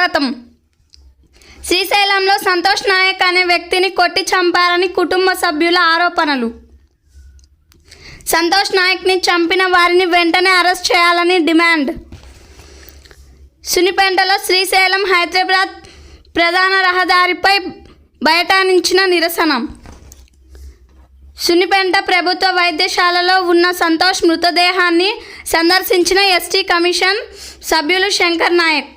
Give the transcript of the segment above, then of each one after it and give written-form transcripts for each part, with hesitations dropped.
స్వాగతం. శ్రీశైలంలో సంతోష్ నాయక్ అనే వ్యక్తిని కొట్టి చంపారని కుటుంబ సభ్యుల ఆరోపణలు. సంతోష్ నాయక్ని చంపిన వారిని వెంటనే అరెస్ట్ చేయాలని డిమాండ్. సునిపెంటలో శ్రీశైలం హైదరాబాద్ ప్రధాన రహదారిపై బైఠాయించిన నిరసన. సునిపెంట ప్రభుత్వ వైద్యశాలలో ఉన్న సంతోష్ మృతదేహాన్ని సందర్శించిన ఎస్టీ కమిషన్ సభ్యులు శంకర్ నాయక్.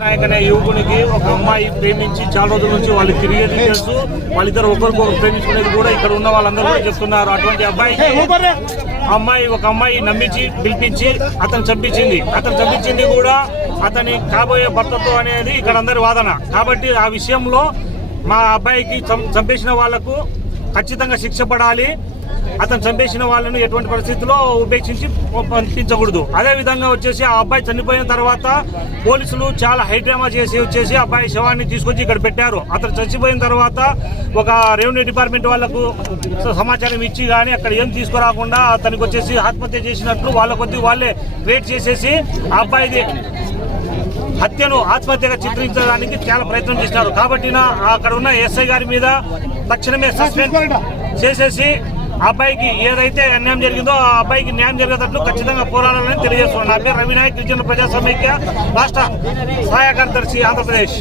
నాయక్ అనే యువకునికి ఒక అమ్మాయి ప్రేమించి చాలా రోజుల నుంచి వాళ్ళు తిరిగేది తెలుసు. వాళ్ళిద్దరు ఒకరికొకరు ప్రేమించుకునేది కూడా ఇక్కడ ఉన్న వాళ్ళందరూ కూడా చెప్తున్నారు. అటువంటి అమ్మాయి ఒక అమ్మాయి నమ్మించి పిలిపించి అతను చంపించింది కూడా అతని కాబోయే భర్తతో అనేది ఇక్కడ అందరి వాదన. కాబట్టి ఆ విషయంలో మా అబ్బాయికి చంపేసిన వాళ్లకు ఖచ్చితంగా శిక్ష పడాలి. అతను చంపేసిన వాళ్ళను ఎటువంటి పరిస్థితుల్లో ఉపేక్షించి పంపించకూడదు. అదేవిధంగా వచ్చేసి ఆ అబ్బాయి చనిపోయిన తర్వాత పోలీసులు చాలా హైడ్రామా చేసి అబ్బాయి శవాన్ని తీసుకొచ్చి ఇక్కడ పెట్టారు. అతను చచ్చిపోయిన తర్వాత ఒక రెవెన్యూ డిపార్ట్మెంట్ వాళ్లకు సమాచారం ఇచ్చి కానీ అక్కడ ఏం తీసుకురాకుండా అతనికి వచ్చేసి ఆత్మహత్య చేసినట్లు వాళ్ళ కొద్ది వాళ్ళే క్రియేట్ చేసేసి ఆ అబ్బాయిది హత్యను ఆత్మహత్యగా చిత్రించడానికి చాలా ప్రయత్నం చేసినారు. కాబట్టి అక్కడ ఉన్న ఎస్ఐ గారి మీద తక్షణమే సస్పెండ్ చేసేసి అబ్బాయికి ఏదైతే అన్యాయం జరిగిందో ఆ అబ్బాయికి న్యాయం జరిగేటట్లు ఖచ్చితంగా పోరాడాలని తెలియజేస్తున్నాను. నా పేరు రవినాయక్, గిరిజన ప్రజా సమైక్య రాష్ట్ర సహాయ కార్యదర్శి, ఆంధ్రప్రదేశ్.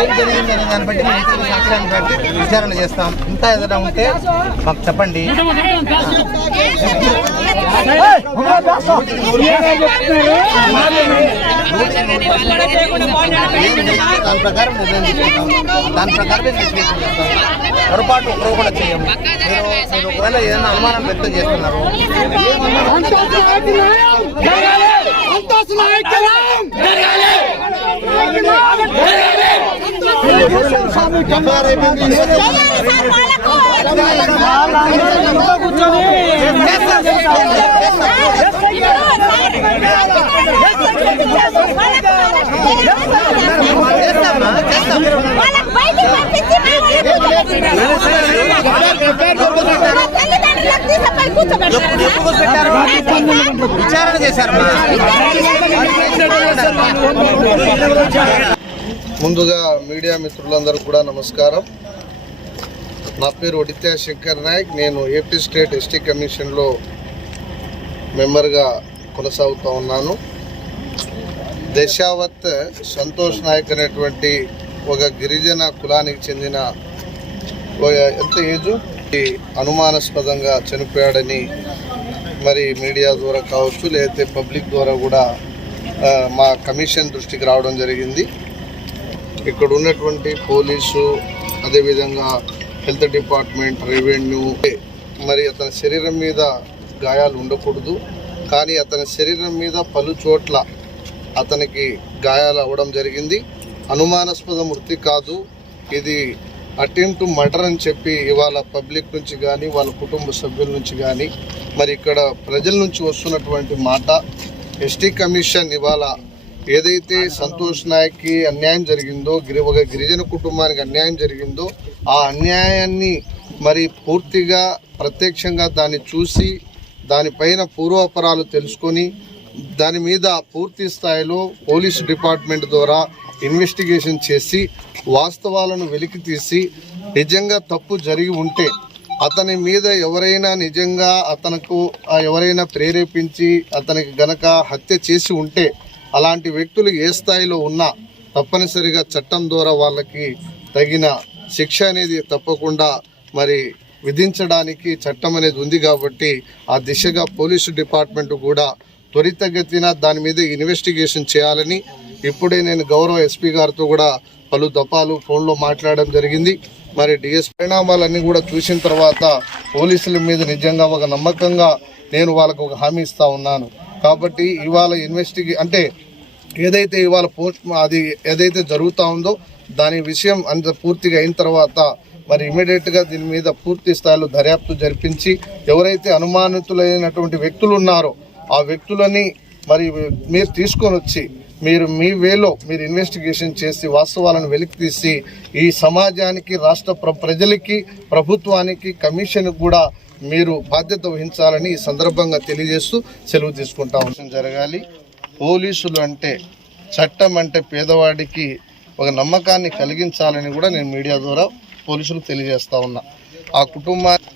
ఏం జరిగిందనే దాన్ని బట్టి మేము ఇతర సాక్ష్యాన్ని బట్టి విచారణ చేస్తాం. ఇంకా ఏదైనా ఉంటే మాకు చెప్పండి. దాని ప్రకారం నిర్ణయం తీసుకుంటాం. దాని ప్రకారమే విశ్లేషణ చేస్తాం. పొరపాటు ఒకరు కూడా చేయము. మీరు ఒకవేళ ఏదైనా అనుమానం వ్యక్తం చేస్తున్నారు, విచారణ చేశారు. ముందుగా మీడియా మిత్రులందరూ కూడా నమస్కారం. నా పేరు ఒడిత్యా శంకర్ నాయక్. నేను ఏపీ స్టేట్ ఎస్టీ కమిషన్లో మెంబర్గా కొనసాగుతూ ఉన్నాను. దేశావత్ సంతోష్ నాయక్ అనేటువంటి ఒక గిరిజన కులానికి చెందిన ఎంత ఏజు అనుమానాస్పదంగా చనిపోయాడని మరి మీడియా ద్వారా కావచ్చు, లేకపోతే పబ్లిక్ ద్వారా కూడా మా కమిషన్ దృష్టికి రావడం జరిగింది. ఇక్కడ ఉన్నటువంటి పోలీసు, అదేవిధంగా హెల్త్ డిపార్ట్మెంట్, రెవెన్యూ, మరి అతని శరీరం మీద గాయాలు ఉండకూడదు, కానీ అతని శరీరం మీద పలు చోట్ల అతనికి గాయాలు అవ్వడం జరిగింది. అనుమానాస్పద మృతి కాదు, ఇది అటెంప్ట్ టు మర్డర్ అని చెప్పి ఇవాళ పబ్లిక్ నుంచి కానీ వాళ్ళ కుటుంబ సభ్యుల నుంచి కానీ మరి ఇక్కడ ప్రజల నుంచి వస్తున్నటువంటి మాట. ఎస్టీ కమిషన్ ఇవాళ ఏదైతే సంతోష్ నాయక్కి అన్యాయం జరిగిందో, ఒక గిరిజన కుటుంబానికి అన్యాయం జరిగిందో, ఆ అన్యాయాన్ని మరి పూర్తిగా ప్రత్యక్షంగా దాన్ని చూసి దానిపైన పూర్వాపరాలు తెలుసుకొని దాని మీద పూర్తి స్థాయిలో పోలీసు డిపార్ట్మెంట్ ద్వారా ఇన్వెస్టిగేషన్ చేసి వాస్తవాలను వెలికి తీసి నిజంగా తప్పు జరిగి ఉంటే అతని మీద ఎవరైనా నిజంగా అతనికి ఎవరైనా ప్రేరేపించి అతనికి గనక హత్య చేసి ఉంటే అలాంటి వ్యక్తులు ఏ స్థాయిలో ఉన్నా తప్పనిసరిగా చట్టం ద్వారా వాళ్ళకి తగిన శిక్ష అనేది తప్పకుండా మరి విధించడానికి చట్టం అనేది ఉంది కాబట్టి ఆ దిశగా పోలీసు డిపార్ట్మెంట్ కూడా త్వరితగతిన దాని మీద ఇన్వెస్టిగేషన్ చేయాలని ఇప్పుడే నేను గౌరవ ఎస్పీ గారితో కూడా పలు దఫాలు ఫోన్లో మాట్లాడడం జరిగింది. మరి డిఎస్ పరిణామాలన్నీ కూడా చూసిన తర్వాత పోలీసుల మీద నిజంగా ఒక నమ్మకంగా నేను వాళ్ళకు ఒక హామీ ఇస్తా ఉన్నాను. కాబట్టి ఇవాళ అంటే ఏదైతే ఇవాళ అది ఏదైతే జరుగుతూ ఉందో దాని విషయం అంత పూర్తిగా అయిన తర్వాత మరి ఇమీడియట్గా దీని మీద పూర్తి స్థాయిలో దర్యాప్తు జరిపించి ఎవరైతే అనుమానితులైనటువంటి వ్యక్తులు ఉన్నారో ఆ వ్యక్తులని మరి మీరు తీసుకొని వచ్చి మీరు మీ వేలో మీరు ఇన్వెస్టిగేషన్ చేసి వాస్తవాలను వెలికి తీసి ఈ సమాజానికి రాష్ట్ర ప్రజలకి ప్రభుత్వానికి కమిషన్కి కూడా మీరు బాధ్యత వహించాలని ఈ సందర్భంగా తెలియజేస్తూ సెలవు తీసుకుంటాం. జరగాలి. పోలీసులు అంటే చట్టం అంటే పేదవాడికి ఒక నమ్మకాన్ని కలిగించాలని కూడా నేను మీడియా ద్వారా పోలీసులకు తెలియజేస్తా ఉన్నా. ఆ కుటుంబాన్ని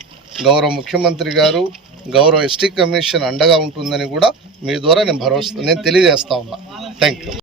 గౌరవ ముఖ్యమంత్రి గారు గౌరవ ఎస్టీ కమిషన్ అండగా ఉంటుందని కూడా మీ ద్వారా నేను తెలియజేస్తా ఉన్నా. Thank you.